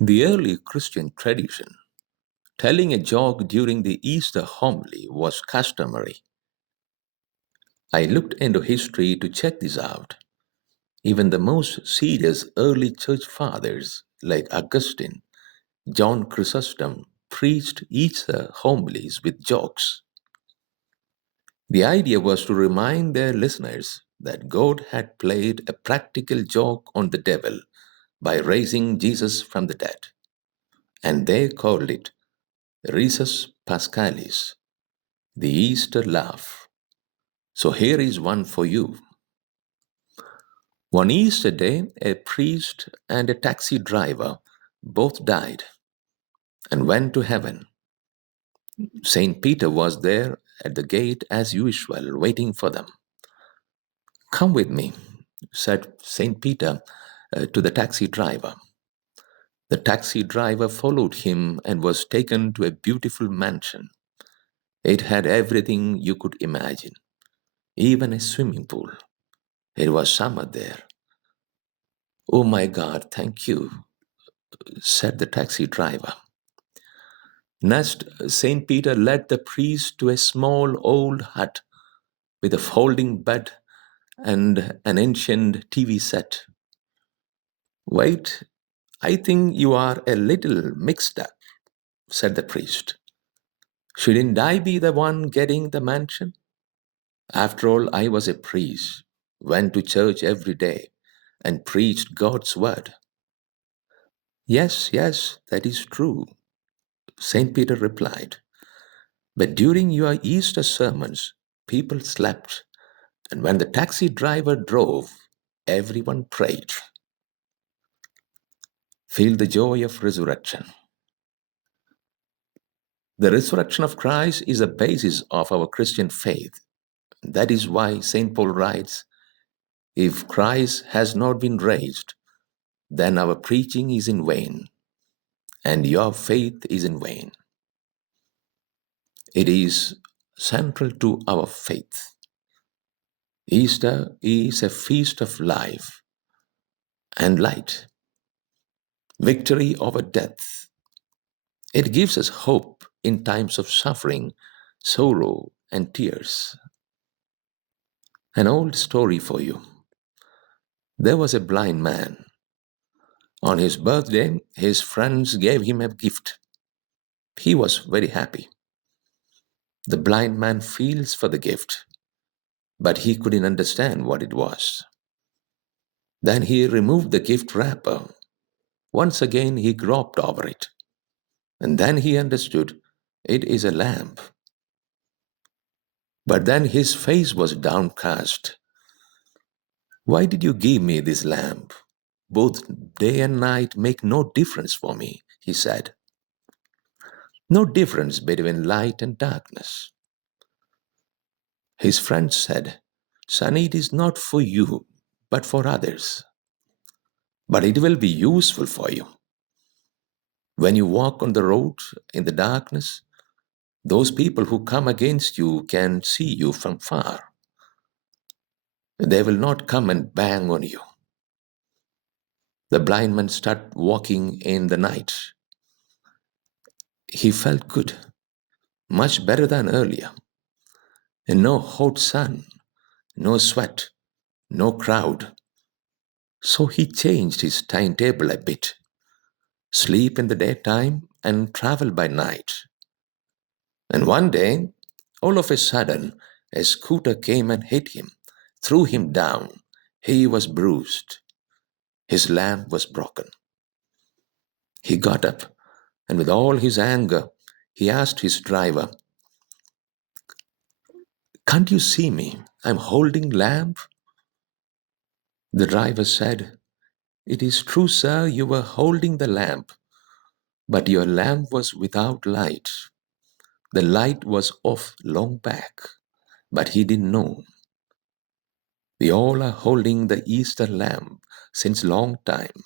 The early Christian tradition, telling a joke during the Easter homily, was customary. I looked into history to check this out. Even the most serious early church fathers like Augustine, John Chrysostom, preached Easter homilies with jokes. The idea was to remind their listeners that God had played a practical joke on the devil by raising Jesus from the dead, and they called it Risus Paschalis, the Easter laugh. So here is one for you. One Easter day, a priest and a taxi driver both died and went to heaven. Saint Peter was there at the gate as usual, waiting for them. Come with me, said Saint Peter to the taxi driver. The taxi driver followed him and was taken to a beautiful mansion. It had everything you could imagine, even a swimming pool. It was summer there. Oh my God, thank you, said the taxi driver. Next, Saint Peter led the priest to a small old hut with a folding bed and an ancient TV set. Wait, I think you are a little mixed up, said the priest. Shouldn't I be the one getting the mansion? After all, I was a priest, went to church every day, and preached God's word. Yes, yes, that is true, St. Peter replied. But during your Easter sermons, people slept, and when the taxi driver drove, everyone prayed. Feel the joy of resurrection. The resurrection of Christ is the basis of our Christian faith. That is why St. Paul writes, if Christ has not been raised, then our preaching is in vain, and your faith is in vain. It is central to our faith. Easter is a feast of life and light, victory over death. It gives us hope in times of suffering, sorrow, and tears. An old story for you. There was a blind man. On his birthday, his friends gave him a gift. He was very happy. The blind man feels for the gift, but he couldn't understand what it was. Then he removed the gift wrapper. Once again, he groped over it. And then he understood it is a lamp. But then his face was downcast. Why did you give me this lamp? Both day and night make no difference for me, he said. No difference between light and darkness. His friend said, Son, it is not for you, but for others. But it will be useful for you. When you walk on the road in the darkness, those people who come against you can see you from far. They will not come and bang on you. The blind man started walking in the night. He felt good, much better than earlier. And no hot sun, no sweat, no crowd. So he changed his timetable a bit. Sleep in the daytime and travel by night. And one day, all of a sudden, a scooter came and hit him, threw him down. He was bruised. His lamp was broken. He got up, and with all his anger, he asked his driver, Can't you see me? I'm holding lamp. The driver said, It is true, sir, you were holding the lamp, but your lamp was without light. The light was off long back, but he didn't know. We all are holding the Easter lamp since long time.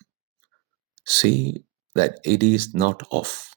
See that it is not off.